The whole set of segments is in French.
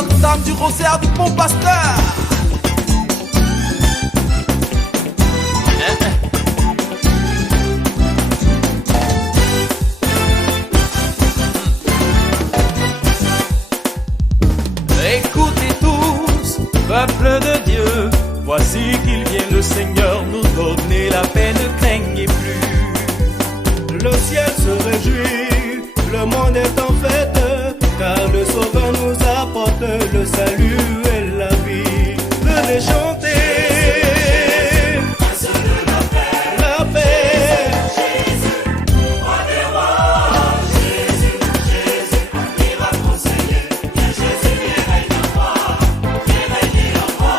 Notre-Dame du Rosaire du Bon Pasteur. Écoutez tous, peuple de Dieu, voici qu'il vient le Seigneur nous donner la paix, ne craignez plus. Le ciel se réjouit, le monde est en fête, car le Sauveur nous apporte le salut et la vie. Venez chanter la paix. Jésus, roi des rois, Jésus, Jésus, miracle conseiller, viens Jésus, viens règne en roi, viens régner en roi.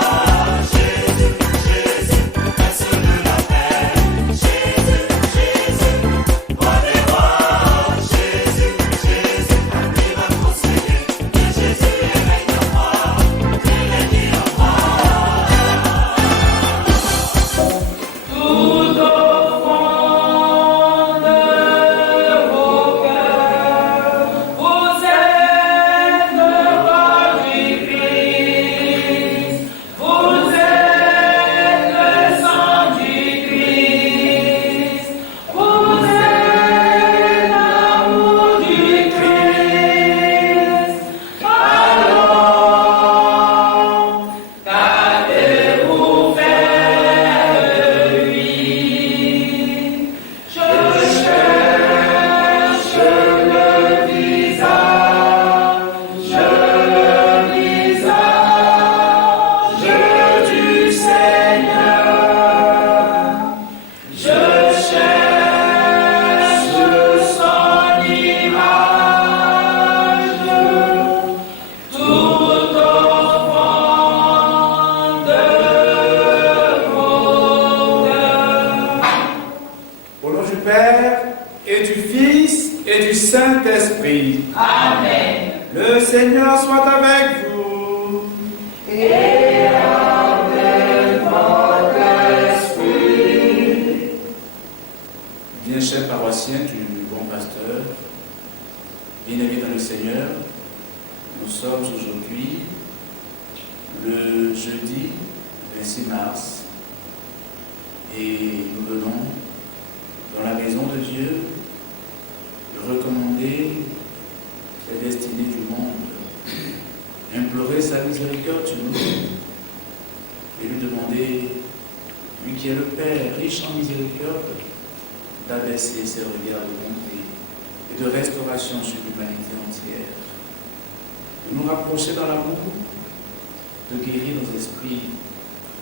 Jésus, Jésus, prince de la paix. Jésus, Jésus, roi des rois, Jésus, Jésus, miracle conseiller, viens Jésus, viens règne en roi, viens régner en roi. Tout au fond de vos cœurs, vous êtes le corps du Christ, vous êtes le sang du Christ, vous êtes l'amour du Christ. Alors, qu'allez-vous faire de lui? Je cherche le visage du Seigneur. Je cherche son image tout au fond de vos cœurs. Au nom du Père et du Fils et du Saint-Esprit. Amen. Le Seigneur soit avec vous. Et avec votre esprit. Bien chers paroissiens du Bon Pasteur, bien-aimés dans le Seigneur, nous sommes aujourd'hui le jeudi 26 mars et nous venons dans la maison de Dieu recommander la destinée du monde, implorer sa miséricorde sur nous et lui demander, lui qui est le Père, riche en miséricorde, d'abaisser ses regards de bonté et de restauration sur l'humanité entière, de nous rapprocher dans l'amour, de guérir nos esprits,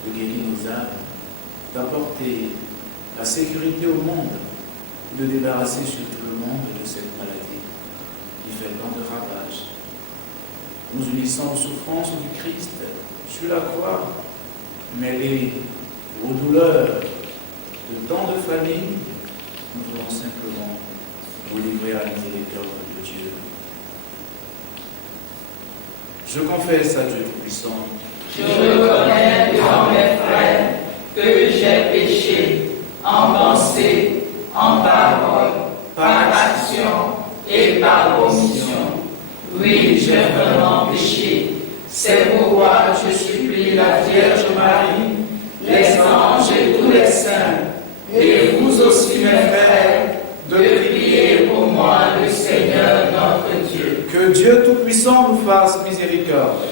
de guérir nos âmes, d'apporter la sécurité au monde, de débarrasser surtout le monde de cette maladie qui fait tant de ravages. Nous unissons aux souffrances du Christ sur la croix, mêlées aux douleurs de tant de familles, nous voulons simplement vous livrer à la miséricorde de Dieu. Je confesse à Dieu Tout-Puissant. Je reconnais devant mes frères que j'ai péché en pensée, en parole, par action et par omission. Oui, j'ai vraiment péché. C'est pourquoi je supplie la Vierge Marie, les anges et tous les saints, et vous aussi mes frères, de prier pour moi le Seigneur notre Dieu. Que Dieu Tout-Puissant nous fasse miséricorde,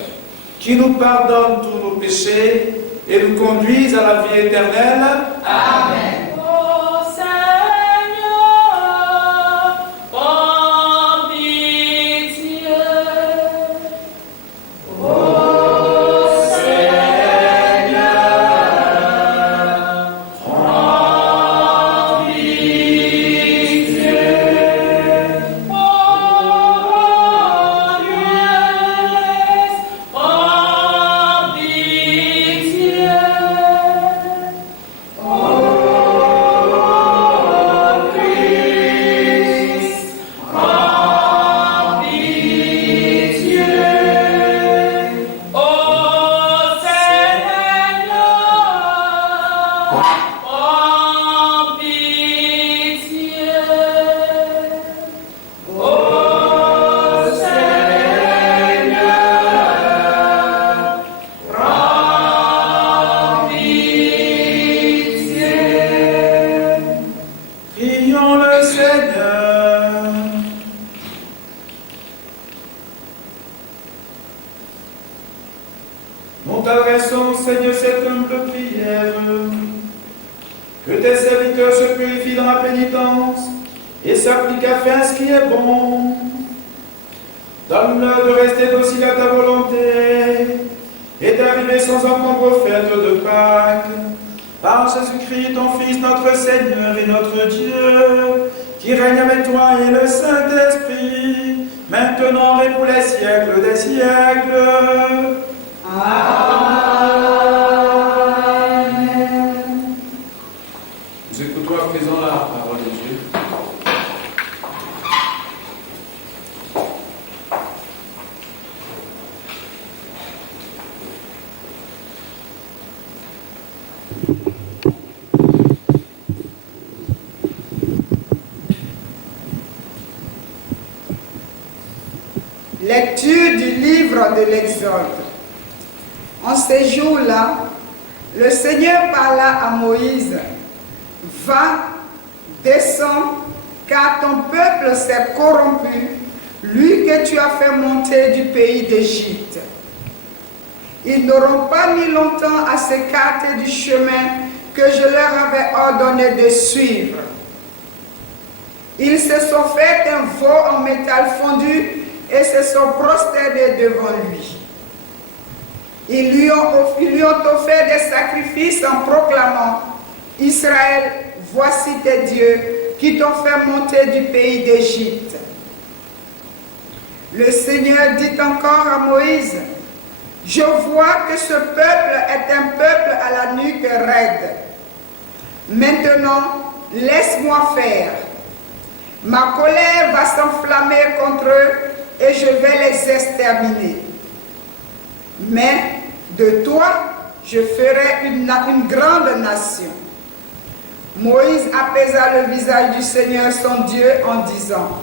qui nous pardonne tous nos péchés et nous conduise à la vie éternelle. Amen. Ô Seigneur, prends pitié. Ô Seigneur, prends pitié. Ô grâce, prends pitié. Oh Nous t'adressons, Seigneur, cette humble prière. Que tes serviteurs se purifient dans la pénitence et s'appliquent à faire ce qui est bon. Donne-leur de rester docile à ta volonté et d'arriver sans encombre aux fêtes de Pâques. Par Jésus-Christ, ton Fils, notre Seigneur et notre Dieu, qui règne avec toi et le Saint-Esprit, maintenant et pour les siècles des siècles. Amen. Nous écoutons à présent la parole de Dieu. Lecture du livre de l'Exode. En ces jours-là, le Seigneur parla à Moïse. Va, descends, car ton peuple s'est corrompu, lui que tu as fait monter du pays d'Égypte. Ils n'auront pas mis longtemps à s'écarter du chemin que je leur avais ordonné de suivre. Ils se sont fait un veau en métal fondu et se sont prosternés devant lui. Ils lui ont offert des sacrifices en proclamant: Israël, voici tes dieux qui t'ont fait monter du pays d'Égypte. Le Seigneur dit encore à Moïse: je vois que ce peuple est un peuple à la nuque raide. Maintenant, laisse-moi faire. Ma colère va s'enflammer contre eux et je vais les exterminer. Mais de toi, je ferai une grande nation. Moïse apaisa le visage du Seigneur son Dieu en disant: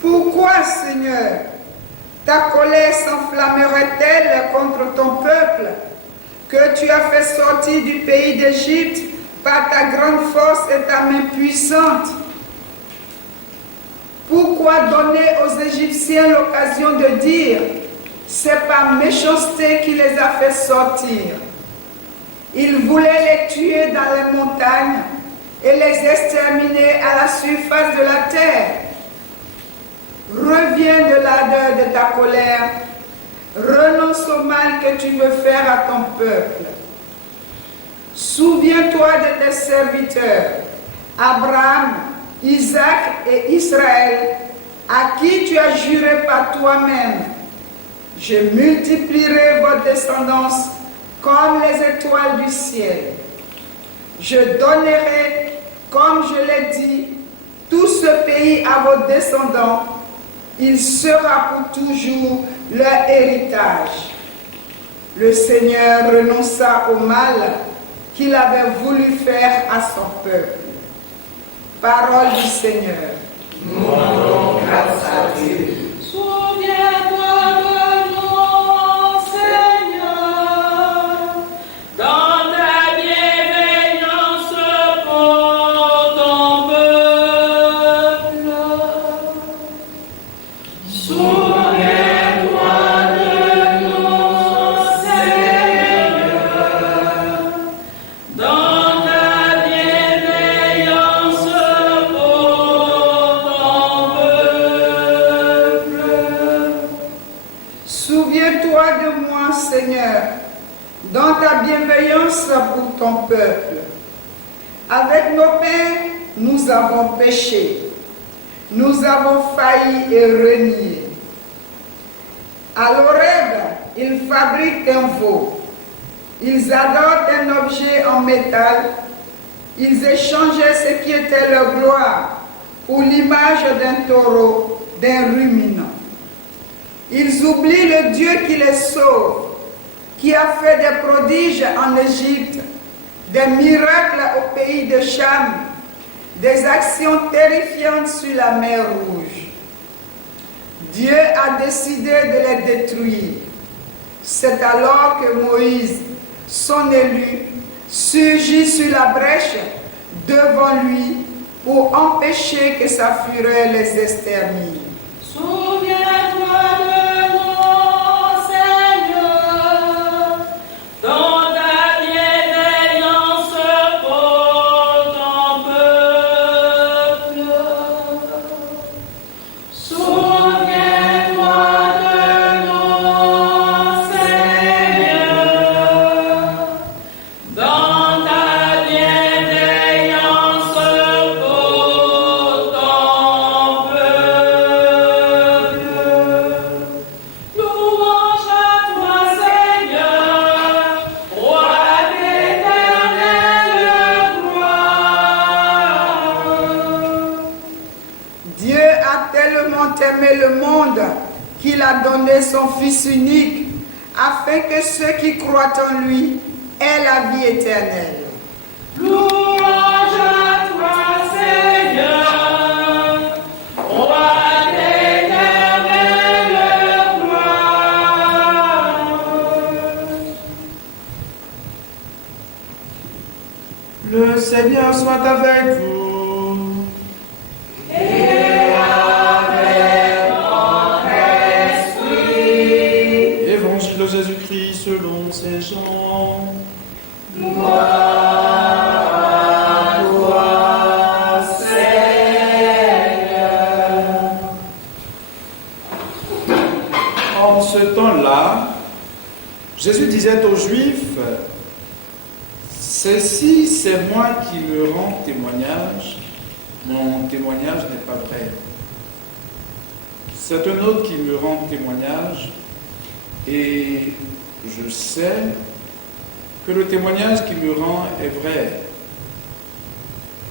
pourquoi, Seigneur, ta colère s'enflammerait-elle contre ton peuple que tu as fait sortir du pays d'Égypte par ta grande force et ta main puissante? Pourquoi donner aux Égyptiens l'occasion de dire: c'est par méchanceté qui les a fait sortir? Ils voulaient les tuer dans les montagnes et les exterminer à la surface de la terre. Reviens de l'ardeur de ta colère, renonce au mal que tu veux faire à ton peuple. Souviens-toi de tes serviteurs, Abraham, Isaac et Israël, à qui tu as juré par toi-même: je multiplierai votre descendance comme les étoiles du ciel. Je donnerai, comme je l'ai dit, tout ce pays à vos descendants. Il sera pour toujours leur héritage. Le Seigneur renonça au mal qu'il avait voulu faire à son peuple. Parole du Seigneur. Nous rendons grâce à Dieu. Souviens-toi de nous, Seigneur, dans ta bienveillance pour ton peuple. Souviens-toi de nous, Seigneur, dans ta bienveillance pour ton peuple. Souviens-toi de moi, Seigneur, dans ta bienveillance pour ton peuple. Avec nos pères, nous avons péché. Nous avons failli et renié. À l'Horeb, ils fabriquent un veau. Ils adorent un objet en métal. Ils échangeaient ce qui était leur gloire pour l'image d'un taureau, d'un ruminant. Ils oublient le Dieu qui les sauve, qui a fait des prodiges en Égypte, des miracles au pays de Cham, des actions terrifiantes sur la mer Rouge. Dieu a décidé de les détruire. C'est alors que Moïse, son élu, surgit sur la brèche devant lui pour empêcher que sa fureur les extermine. Souviens-toi de nous, Seigneur, aimé le monde qu'il a donné son Fils unique, afin que ceux qui croient en lui aient la vie éternelle. Louange à toi, Seigneur, roi d'éternelle gloire. Le Seigneur soit avec vous. Et avec ton esprit. Évangile de Jésus-Christ selon Saint Jean. Gloire à toi, Seigneur. En ce temps-là, Jésus disait aux Juifs, « Ceci, c'est moi qui me rends témoignage, mon témoignage n'est pas vrai. C'est un autre qui me rend témoignage, et je sais que le témoignage qui me rend est vrai.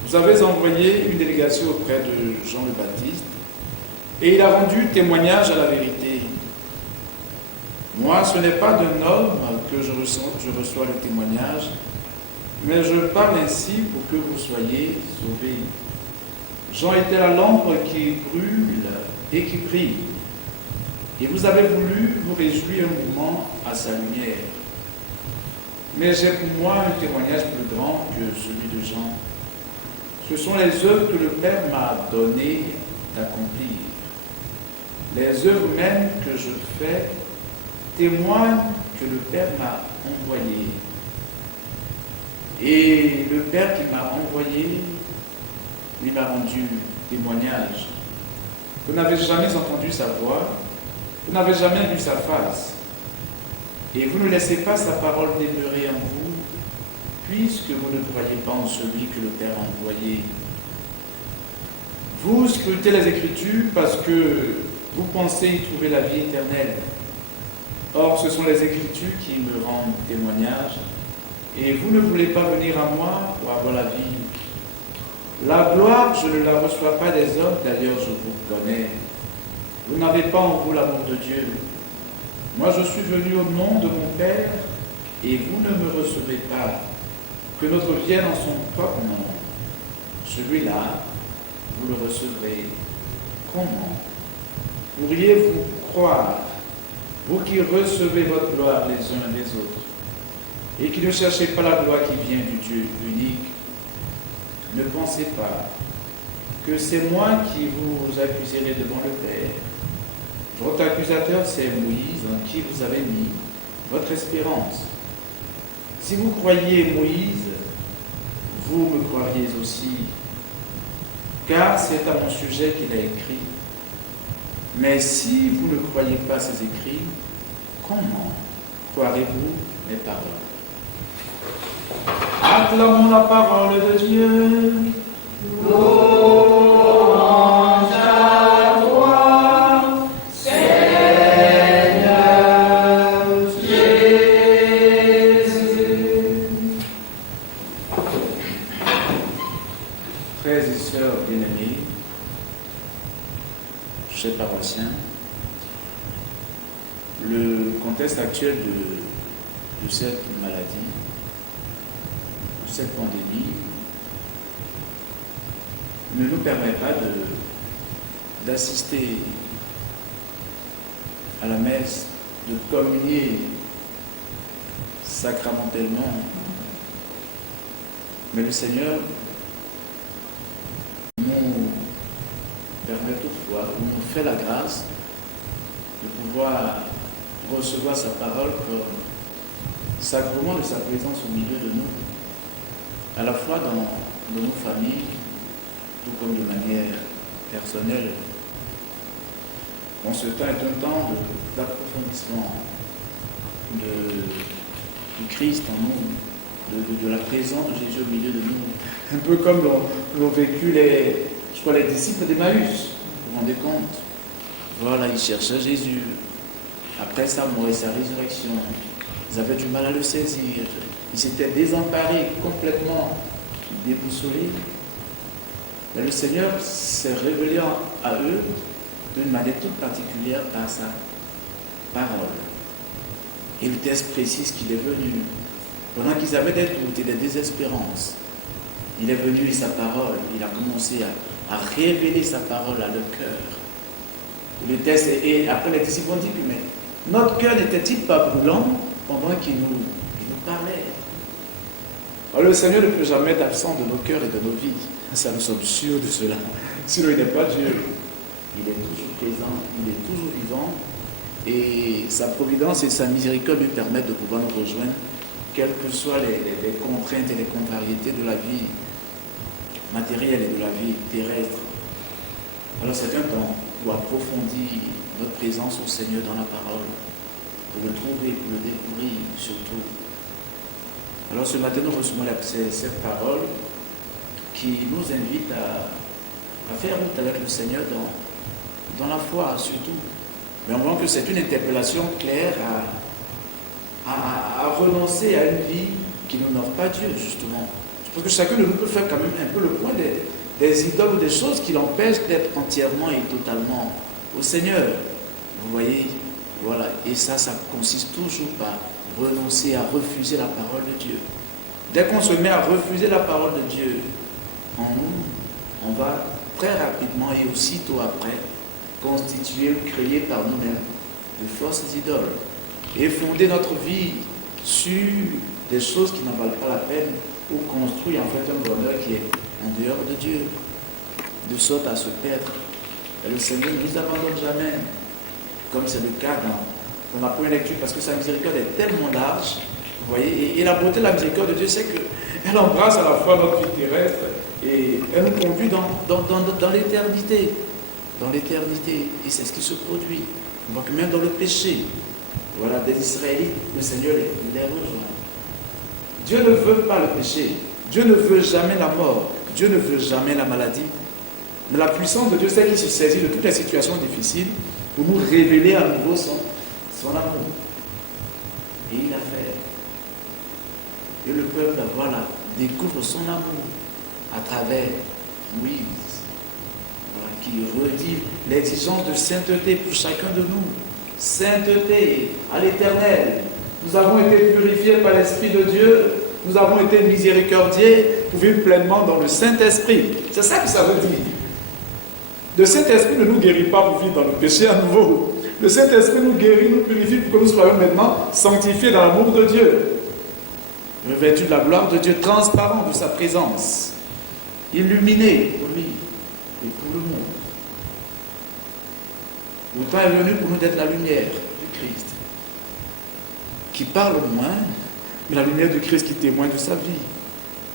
Vous avez envoyé une délégation auprès de Jean le Baptiste, et il a rendu témoignage à la vérité. Moi, ce n'est pas d'un homme que je reçois le témoignage, mais je parle ainsi pour que vous soyez sauvés. Jean était la lampe qui brûle et qui brille, et vous avez voulu vous réjouir un moment à sa lumière. Mais j'ai pour moi un témoignage plus grand que celui de Jean. Ce sont les œuvres que le Père m'a donné d'accomplir. Les œuvres mêmes que je fais témoignent que le Père m'a envoyé. Et le Père qui m'a envoyé, lui m'a rendu témoignage. Vous n'avez jamais entendu sa voix, vous n'avez jamais vu sa face. Et vous ne laissez pas sa parole demeurer en vous, puisque vous ne croyez pas en celui que le Père a envoyé. Vous scrutez les Écritures parce que vous pensez y trouver la vie éternelle. Or, ce sont les Écritures qui me rendent témoignage, et vous ne voulez pas venir à moi pour avoir la vie. La gloire, je ne la reçois pas des hommes, d'ailleurs je vous connais. Vous n'avez pas en vous l'amour de Dieu. Moi, je suis venu au nom de mon Père, et vous ne me recevez pas. Que notre vienne en son propre nom. Celui-là, vous le recevrez. Comment pourriez-vous croire, vous qui recevez votre gloire les uns des autres, et qui ne cherchez pas la gloire qui vient du Dieu unique? Ne pensez pas que c'est moi qui vous accuserai devant le Père. Votre accusateur, c'est Moïse, en qui vous avez mis votre espérance. Si vous croyez Moïse, vous me croiriez aussi, car c'est à mon sujet qu'il a écrit. Mais si vous ne croyez pas ces écrits, comment croirez-vous mes paroles? Acclamons la parole de Dieu. Louange à toi, Seigneur Jésus. Frères et sœurs bien-aimés, chers paroissiens, le contexte actuel de cette maladie, de cette pandémie, ne nous permet pas d'assister à la messe, de communier sacramentellement. Mais le Seigneur nous permet toutefois, ou nous fait la grâce de pouvoir recevoir sa parole comme sacrement de sa présence au milieu de nous, à la fois dans nos familles, tout comme de manière personnelle. Bon, ce temps est un temps d'approfondissement du Christ en nous, de la présence de Jésus au milieu de nous. Un peu comme l'ont vécu les disciples d'Emmaüs, vous vous rendez compte? Voilà, ils cherchaient Jésus. Après sa mort et sa résurrection, ils avaient du mal à le saisir. Ils s'étaient désemparés, complètement déboussolés. Mais le Seigneur s'est révélé à eux d'une manière toute particulière par sa parole. Et le texte précise qu'il est venu. Pendant qu'ils avaient des doutes et des désespérances, il est venu et sa parole, il a commencé à révéler sa parole à leur cœur. Le texte, et après les disciples ont dit que mais notre cœur n'était-il pas brûlant pendant qu'il nous parlait? Alors le Seigneur ne peut jamais être absent de nos cœurs et de nos vies. Ça, nous sommes sûrs de cela. Sinon, il n'est pas Dieu. Il est toujours présent, il est toujours vivant. Et sa providence et sa miséricorde lui permettent de pouvoir nous rejoindre, quelles que soient les contraintes et les contrariétés de la vie matérielle et de la vie terrestre. Alors c'est un temps pour approfondir notre présence au Seigneur dans la parole, pour le trouver, pour le découvrir surtout. Alors ce matin, nous recevons cette parole qui nous invite à faire route avec le Seigneur dans la foi surtout. Mais on voit que c'est une interpellation claire à renoncer à une vie qui n'honore pas Dieu, justement. Je pense que chacun de nous peut faire quand même un peu le point des idoles ou des choses qui l'empêchent d'être entièrement et totalement au Seigneur. Vous voyez, voilà. Et ça consiste toujours par renoncer à refuser la parole de Dieu. Dès qu'on se met à refuser la parole de Dieu en nous, on va très rapidement et aussitôt après constituer ou créer par nous-mêmes de fausses idoles et fonder notre vie sur des choses qui n'en valent pas la peine ou construire en fait un bonheur qui est en dehors de Dieu, de sorte à se perdre. Et le Seigneur ne nous abandonne jamais, comme c'est le cas dans la première lecture, parce que sa miséricorde est tellement large, vous voyez, et la beauté de la miséricorde de Dieu, c'est qu'elle embrasse à la fois notre vie terrestre et elle nous conduit dans l'éternité. Dans l'éternité. Et c'est ce qui se produit. On voit que même dans le péché, voilà, des Israélites, le Seigneur les rejoint. Dieu ne veut pas le péché. Dieu ne veut jamais la mort. Dieu ne veut jamais la maladie. Mais la puissance de Dieu, c'est qu'il se saisit de toutes les situations difficiles pour nous révéler à nouveau son amour. Et il a fait. Et le peuple, voilà, découvre son amour à travers Moïse. Voilà, qui redit l'exigence de sainteté pour chacun de nous. Sainteté à l'Éternel. Nous avons été purifiés par l'Esprit de Dieu. Nous avons été miséricordieux pour vivre pleinement dans le Saint-Esprit. C'est ça que ça veut dire. Le Saint-Esprit ne nous guérit pas pour vivre dans le péché à nouveau. Le Saint-Esprit nous guérit, nous purifie pour que nous soyons maintenant sanctifiés dans l'amour de Dieu. Revêtus de la gloire de Dieu, transparent de sa présence, illuminé pour lui et pour le monde. Le temps est venu pour nous d'être la lumière du Christ, qui parle moins, mais la lumière du Christ qui témoigne de sa vie.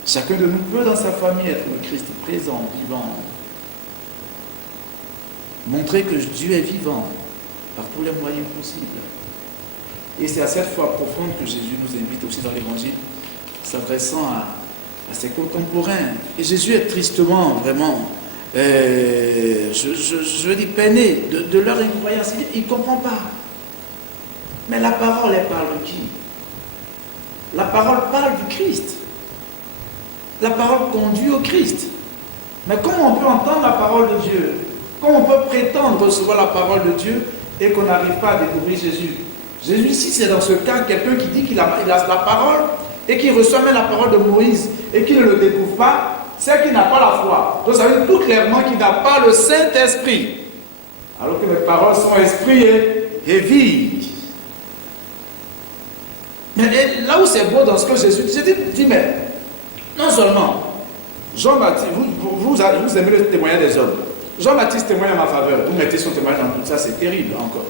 Chacun de nous peut dans sa famille être le Christ présent, vivant. Montrer que Dieu est vivant par tous les moyens possibles. Et c'est à cette foi profonde que Jésus nous invite aussi dans l'Évangile, s'adressant à ses contemporains. Et Jésus est tristement, vraiment, je veux dire, peiné de leur incroyance. Il ne comprend pas. Mais la parole, elle parle de qui? La parole parle du Christ. La parole conduit au Christ. Mais comment on peut entendre la parole de Dieu? Comment on peut prétendre recevoir la parole de Dieu et qu'on n'arrive pas à découvrir Jésus? Jésus ici, c'est dans ce cas quelqu'un qui dit qu'il a la parole et qui reçoit même la parole de Moïse et qui ne le découvre pas, c'est qu'il n'a pas la foi. Donc ça veut dire tout clairement qu'il n'a pas le Saint-Esprit. Alors que les paroles sont esprit et vie. Mais là où c'est beau dans ce que Jésus dit, mais non seulement Jean-Baptiste, vous aimez le témoignage des hommes. Jean-Baptiste témoigne en ma faveur. Vous mettez son témoignage dans tout ça, c'est terrible encore.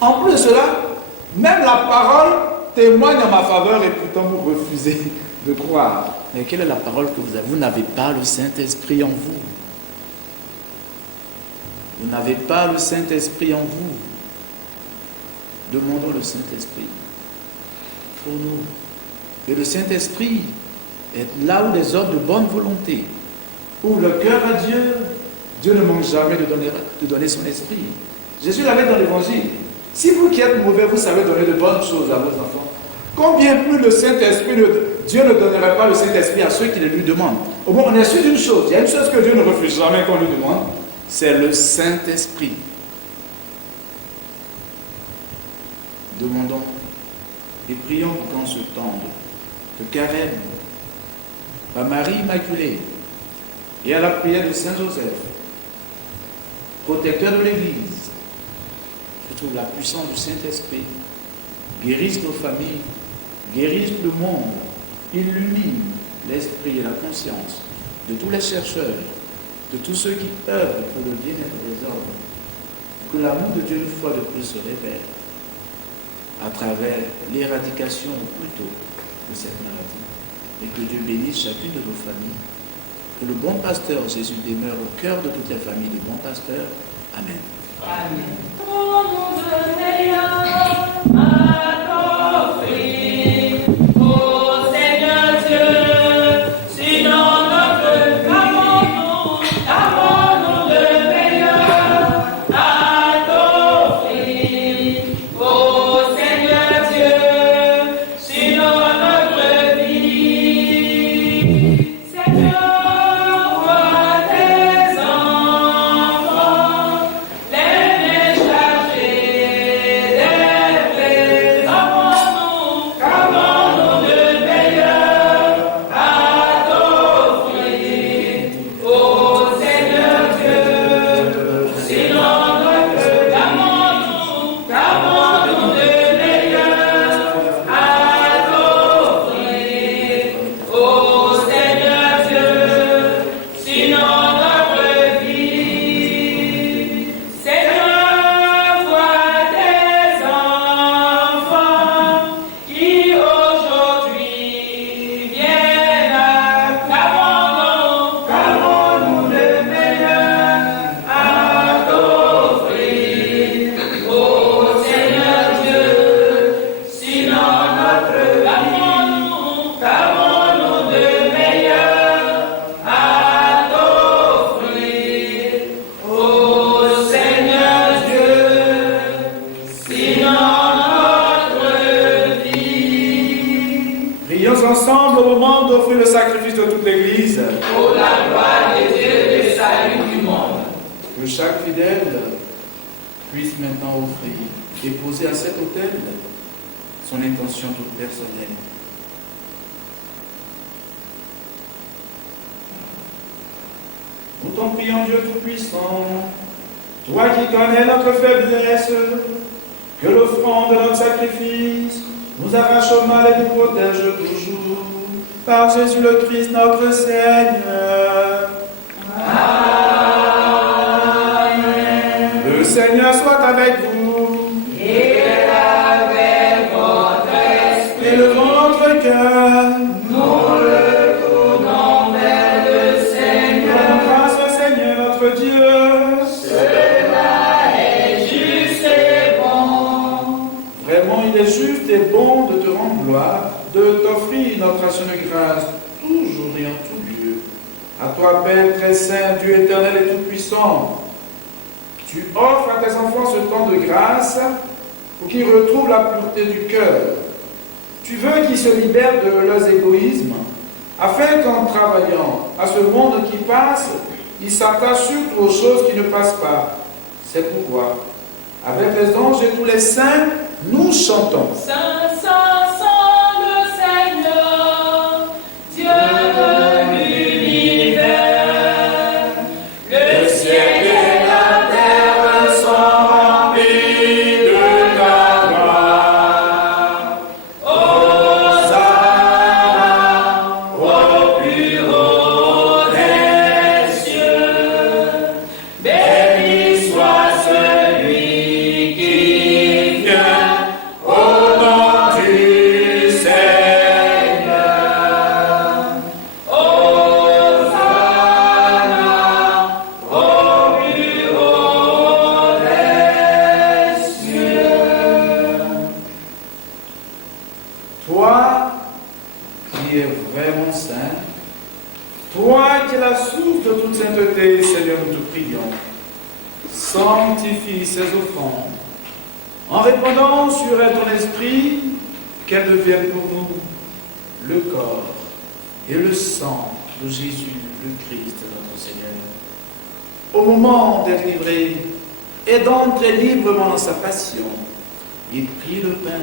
En plus de cela, même la parole témoigne en ma faveur et pourtant vous refusez de croire. Mais quelle est la parole que vous avez? Vous n'avez pas le Saint-Esprit en vous. Vous n'avez pas le Saint-Esprit en vous. Demandons le Saint-Esprit pour nous. Et le Saint-Esprit est là où les hommes de bonne volonté ouvrent le cœur à Dieu. Dieu ne manque jamais de donner son esprit. Jésus l'avait dans l'Évangile. Si vous qui êtes mauvais, vous savez donner de bonnes choses à vos enfants, combien plus le Saint-Esprit, Dieu ne donnerait pas le Saint-Esprit à ceux qui le lui demandent. Au moins, on est sûr d'une chose. Il y a une chose que Dieu ne refuse jamais qu'on lui demande, c'est le Saint-Esprit. nous demandons et prions pour qu'en ce temps de carême, par Marie Immaculée et à la prière de Saint Joseph, protecteur de l'Église, je trouve la puissance du Saint-Esprit guérisse nos familles, guérisse le monde, illumine l'esprit et la conscience de tous les chercheurs, de tous ceux qui œuvrent pour le bien-être des hommes, que l'amour de Dieu une fois de plus se révèle à travers l'éradication plutôt de cette maladie. Et que Dieu bénisse chacune de nos familles. Que le bon pasteur Jésus demeure au cœur de toutes les familles de bons pasteurs. Amen. Amen. Ton nom de meilleur à t'offrir, ô Seigneur Dieu, sinon notre avons-nous le meilleur à t'offrir, ô Seigneur Dieu, sinon notre vie. Seigneur, vois tes enfants, les chargés des plaies, qu'avons-nous de meilleur à t'offrir, ô Seigneur Dieu, sinon notre qu'avons-nous de meilleur à t'offrir, ô Seigneur Dieu, sinon notre vie. Seigneur, vois tes enfants qui aujourd'hui viennent à qu'avons-nous de meilleur à t'offrir, ô Seigneur Dieu, sinon notre qu'avons-nous de meilleur à t'offrir, ô Seigneur Dieu, sinon notre vie. Prions ensemble au moment d'offrir le sacrifice de toute l'Église. Pour la gloire de Dieu et le salut du monde. Que chaque fidèle puisse maintenant offrir et poser à cet autel son intention toute personnelle. Nous t'en prions, Dieu Tout-Puissant, toi qui connais notre faiblesse, que l'offrande de notre sacrifice nous arrache au mal et nous protège toujours. Par Jésus le Christ, notre Seigneur. Amen. Le Seigneur soit avec vous. Et avec votre esprit, Élevons notre cœur. nous le tournons vers le Seigneur. Rendons grâce au Seigneur notre Dieu. Cela est juste et bon. Vraiment, il est juste et bon de te rendre gloire, de t'offrir notre action de grâce, toujours et en tout lieu. À toi, Père très saint, Dieu éternel et tout-puissant, tu offres à tes enfants ce temps de grâce pour qu'ils retrouvent la pureté du cœur. Tu veux qu'ils se libèrent de leurs égoïsmes, afin qu'en travaillant à ce monde qui passe, ils s'attachent surtout aux choses qui ne passent pas. C'est pourquoi, avec les anges et tous les saints, nous chantons. Saint, Saint, Saint, le Seigneur, Dieu de l'univers, le ciel et la terre sont remplis de ta gloire. Hosanna au plus haut des cieux, béni soit celui qui vient au nom du Seigneur. Hosanna au plus haut des cieux. Toi qui es vraiment saint, toi qui es la source de toute sainteté, Seigneur, nous te prions. Sanctifie ces offrandes, en répandant sur elle ton esprit, qu'elle devienne pour nous le corps et le sang de Jésus, le Christ, notre Seigneur. Au moment d'être livré et d'entrer librement dans sa passion, Il prit le pain,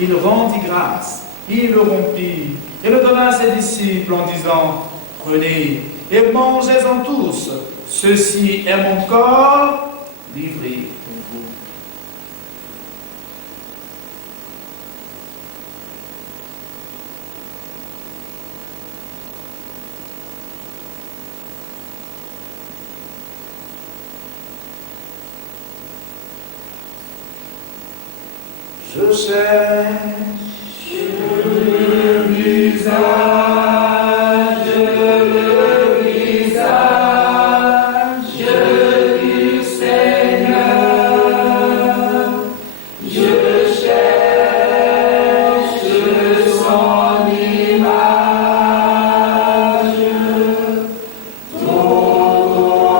il rendit grâce, il le rompit et le donna à ses disciples en disant, prenez et mangez-en tous, ceci est mon corps livré pour vous. Je cherche le visage du Seigneur. Je cherche son image tout au fond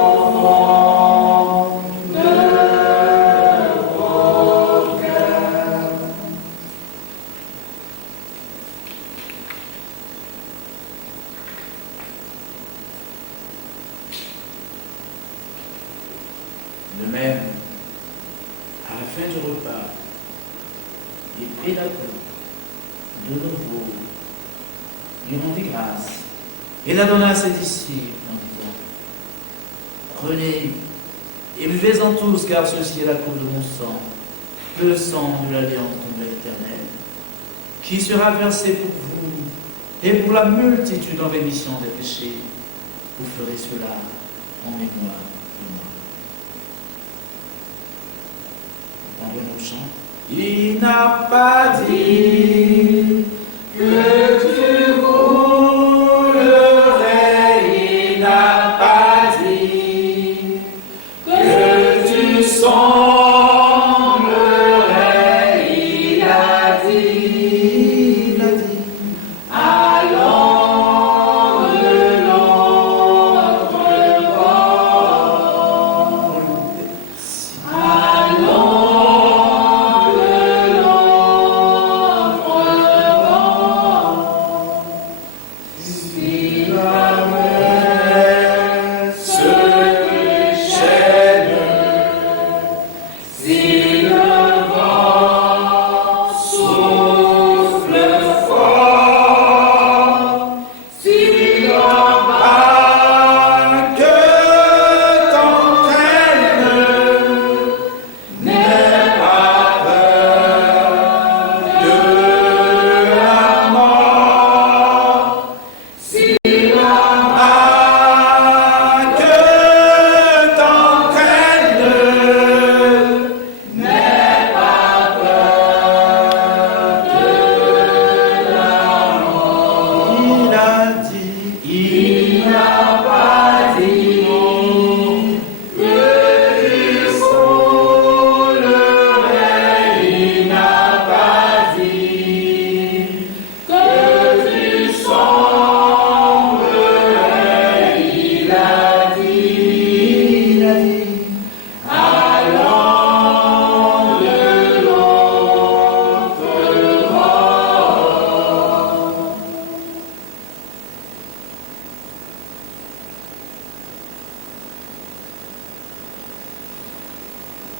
de vos cœurs. De même, à la fin du repas, il prit la coupe, de nouveau, il rendit grâce, et la donna à ses disciples en disant, prenez et buvez-en tous, car ceci est la coupe de mon sang, le sang de l'alliance de l'Éternel, qui sera versé pour vous et pour la multitude en rémission des péchés. Vous ferez cela en mémoire de moi. Pendant nos chants, Il n'a pas dit que tu voudrais, il n'a pas dit que tu semblerais, il a dit, allons de l'autre bord, allons.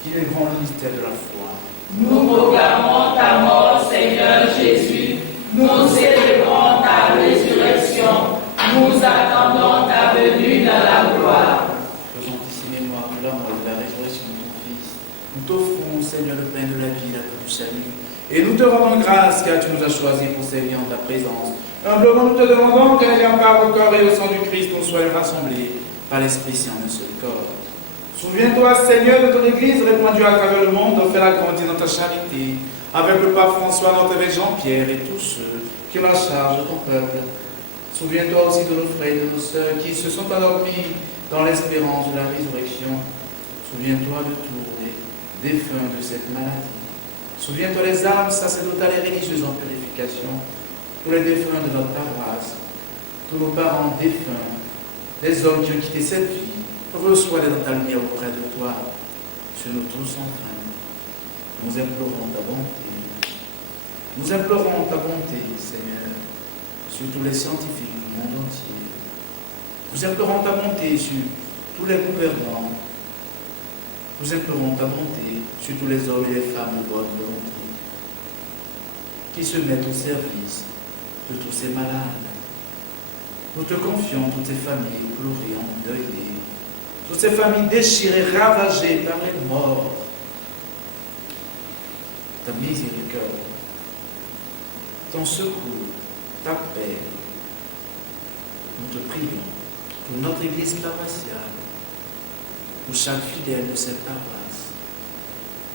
qu'il est grand le mystère de la foi. Nous proclamons ta mort, Seigneur Jésus. Nous célébrons ta résurrection. Nous attendons ta venue dans la gloire. Faisons ici mémoire de la mort et de la résurrection de ton Fils. Nous t'offrons, Seigneur, le pain de la vie, la coupe du salut. Et nous te rendons grâce car tu nous as choisis pour servir en ta présence. Humblement, nous te demandons qu'ayant part au corps et au sang du Christ, nous soyons rassemblés par l'Esprit Saint en un seul corps. Souviens-toi, Seigneur, de ton Église répandue à travers le monde, fais-la grandir dans ta charité, avec le pape François, notre évêque Jean-Pierre et tous ceux qui ont la charge de ton peuple. Souviens-toi aussi de nos frères et de nos sœurs qui se sont endormis dans l'espérance de la résurrection. Souviens-toi de tous les défunts de cette maladie. Souviens-toi des âmes sacerdotales et religieuses en purification, tous les défunts de notre paroisse, tous nos parents défunts, les hommes qui ont quitté cette vie. Reçois-les dans ta lumière auprès de toi, sur nous tous en train. Nous implorons ta bonté. Nous implorons ta bonté, Seigneur, sur tous les scientifiques du monde entier. Nous implorons ta bonté sur tous les gouvernants, Nous implorons ta bonté sur tous les hommes et les femmes de bonne volonté qui se mettent au service de tous ces malades. Nous te confions toutes ces familles pleurées, endeuillées, toutes ces familles déchirées, ravagées par les morts. Ta miséricorde, ton secours, ta paix. Nous te prions pour notre Église paroissiale, pour chaque fidèle de cette paroisse,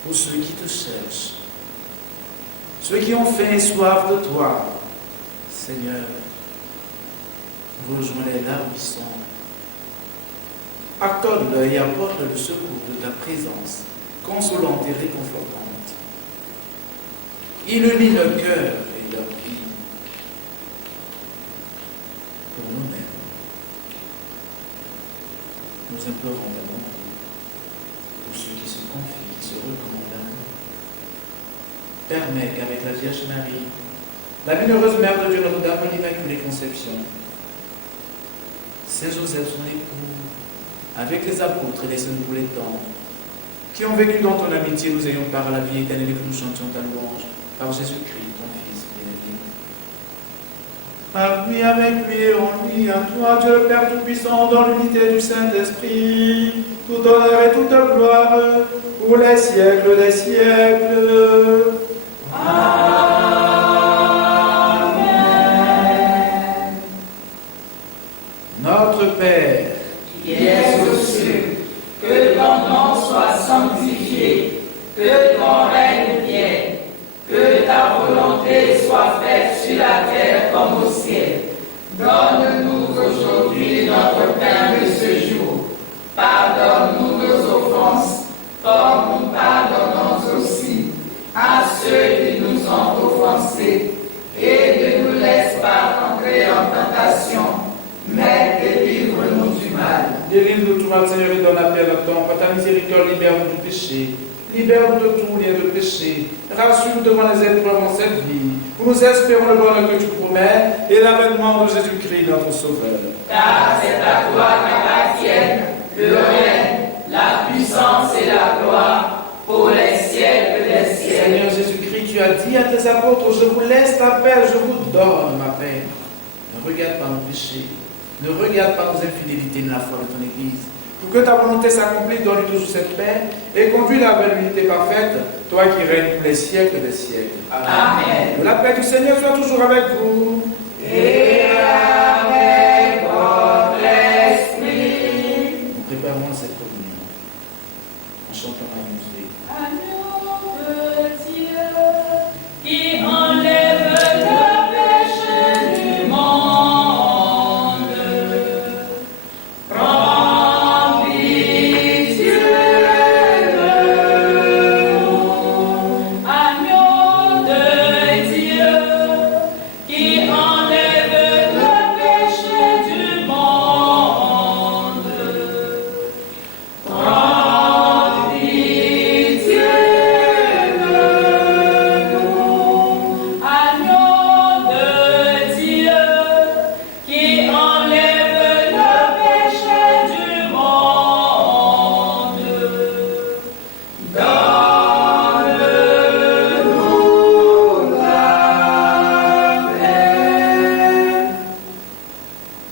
pour ceux qui te cherchent, ceux qui ont faim et soif de toi. Seigneur, rejoins-les là où ils sont. Accorde-leur et apporte le secours de ta présence, consolante et réconfortante. Illumine leur cœur et leur vie pour nous-mêmes. Nous implorons ta bonté pour ceux qui se confient, qui se recommandent à nous. Permets qu'avec la Vierge Marie, la bienheureuse Mère de Dieu, Notre-Dame de l'Immaculée Conception, Saint Joseph, son époux, avec les apôtres et les saints pour les temps, qui ont vécu dans ton amitié, nous ayons part à la vie éternelle et que nous chantions ta louange par Jésus-Christ, ton Fils bien-aimé. Par lui, avec lui et en lui, à toi, Dieu le Père Tout-Puissant, dans l'unité du Saint-Esprit, tout honneur et toute gloire, pour les siècles des siècles. Notre Père, qui es aux cieux, que ton nom soit sanctifié, que ton règne vienne, que ta volonté soit faite sur la terre comme au ciel. Donne-nous aujourd'hui notre pain de ce jour. Pardonne-nous nos offenses, comme nous pardonnons aussi à ceux qui nous ont offensés. Et ne nous laisse pas entrer en tentation, mais délivre-nous du mal. délivre-nous de tout mal, Seigneur, et donne la paix à notre temps. Par ta miséricorde, libère-nous du péché. Libère-nous de tout lien de péché. Rassure-nous devant les épreuves en cette vie, où nous espérons le bonheur que tu promets et l'avènement de Jésus-Christ, notre Sauveur. Car c'est à toi qu'appartiennent le règne, la puissance et la gloire pour les siècles des siècles. Seigneur Jésus-Christ, tu as dit à tes apôtres, je vous laisse la paix, je vous donne ma paix. Ne regarde pas nos péchés, ne regarde pas nos infidélités de la foi de ton Église. Pour que ta volonté s'accomplisse, donne toujours cette paix et conduis-la vers l'unité parfaite, toi qui règnes pour les siècles des siècles. Amen. Que la paix du Seigneur soit toujours avec vous. Et avec votre esprit. Nous préparons cette communion en chantant la musique. Agneau de Dieu, qui enlève le péché du monde, prends pitié de nous. Agneau de Dieu, qui enlève le péché du monde, prends pitié de nous. Agneau de Dieu, qui enlève le péché du monde, donne-nous la paix.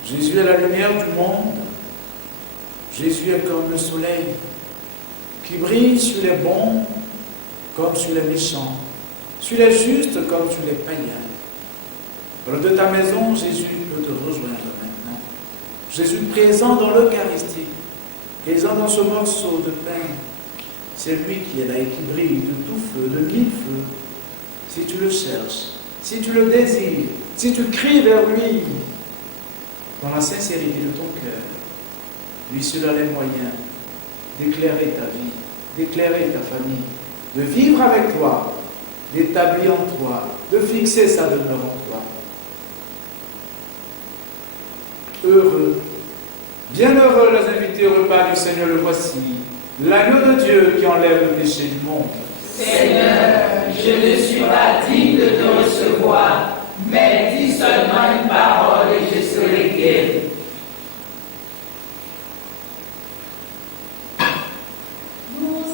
Jésus est la lumière du monde. Jésus est comme le soleil qui brille sur les bons comme sur les méchants, sur les justes comme sur les païens. Hors de ta maison, Jésus peut te rejoindre maintenant. Jésus présent dans l'Eucharistie, présent dans ce morceau de pain. C'est lui qui est là et qui brille de tout feu, de mille feux. Si tu le cherches, si tu le désires, si tu cries vers lui, dans la sincérité de ton cœur, lui seul a les moyens d'éclairer ta vie, d'éclairer ta famille, de vivre avec toi, d'établir en toi, de fixer sa demeure en toi. Heureux, bienheureux les invités au repas du Seigneur, le voici, l'agneau de Dieu qui enlève le péché du monde. Seigneur, je ne suis pas digne de te recevoir, mais dis seulement une parole et je serai guéri. Nous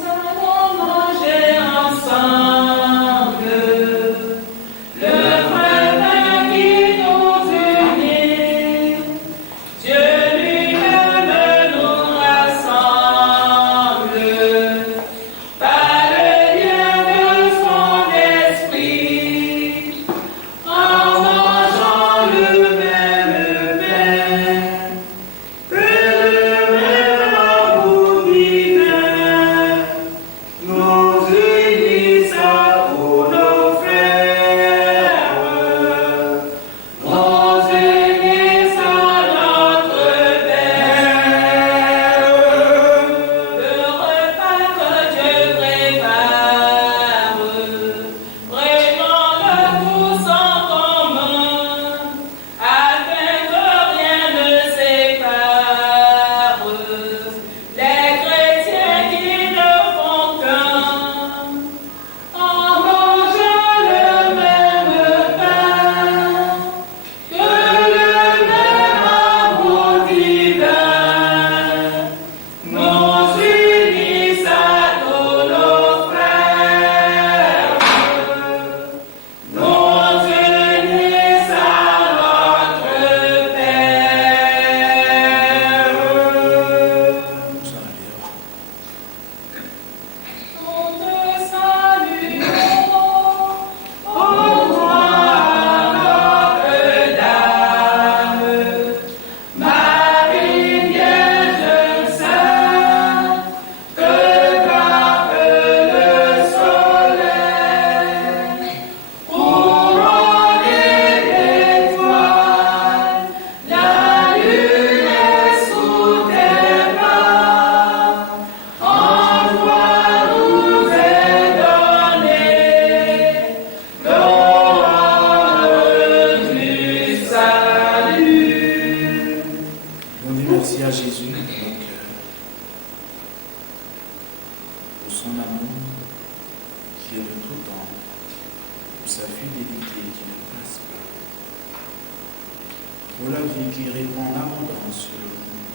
pour la vie qui répand en abondance sur le monde,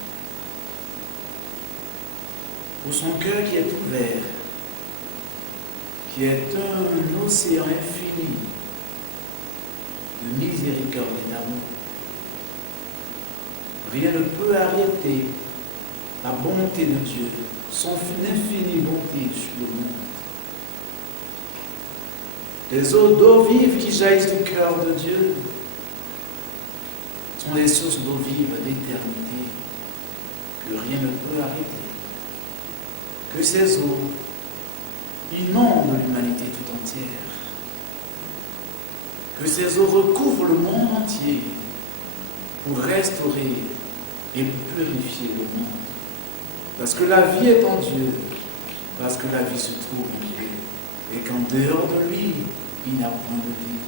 pour son cœur qui est ouvert, qui est un océan infini de miséricorde et d'amour. Rien ne peut arrêter la bonté de Dieu, son infinie bonté sur le monde. Les eaux d'eau vive qui jaillissent du cœur de Dieu sont des sources d'eau vive d'éternité que rien ne peut arrêter. Que ces eaux inondent l'humanité tout entière. Que ces eaux recouvrent le monde entier pour restaurer et purifier le monde. Parce que la vie est en Dieu, parce que la vie se trouve en Dieu, et qu'en dehors de lui, il n'y a point de vie.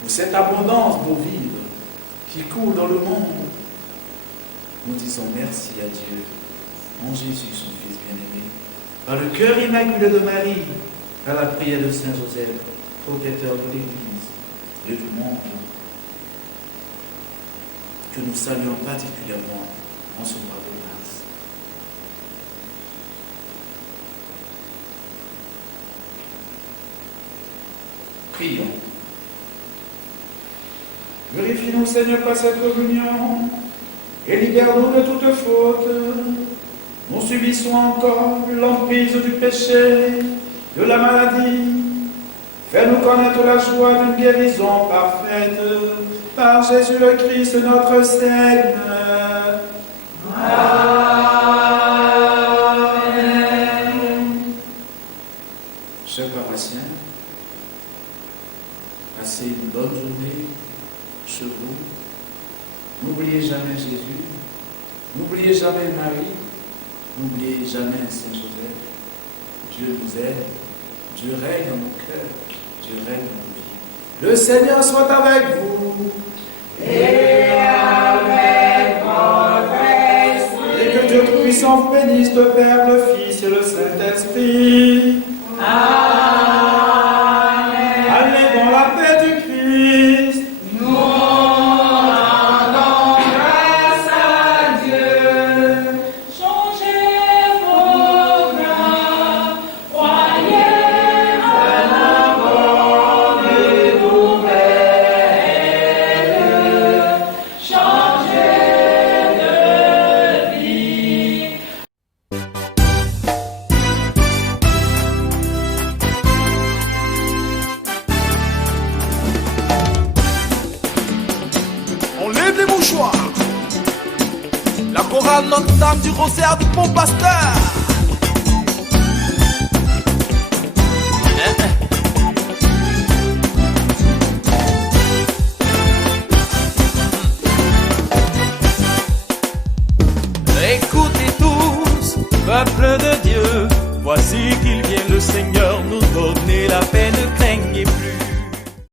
Pour cette abondance d'eau vive qui coule dans le monde, nous disons merci à Dieu, en Jésus, son Fils bien-aimé, par le cœur immaculé de Marie, par la prière de Saint Joseph, protecteur de l'Église et du monde, que nous saluons particulièrement en ce mois de mars. Prions. Purifie-nous, Seigneur, par cette communion, et libère-nous de toute faute. Nous subissons encore l'emprise du péché, de la maladie. Fais-nous connaître la joie d'une guérison parfaite, par Jésus-Christ notre Seigneur. Amen. Chers paroissiens, passez une bonne journée chez vous. N'oubliez jamais Jésus, n'oubliez jamais Marie, n'oubliez jamais Saint Joseph. Dieu nous aime, Dieu règne dans nos cœurs, Dieu règne dans nos vies. Le Seigneur soit avec vous. Et avec votre esprit. Et que Dieu Tout-Puissant vous bénisse, le Père, le Fils et le Saint-Esprit. Amen. Allez dans la paix du Christ. Nous rendons grâce à Dieu. Changez vos cœurs, croyez à la bonne nouvelle. Changez de vie. On lève les mouchoirs. La chorale Notre-Dame du Rosaire du Pont Pasteur.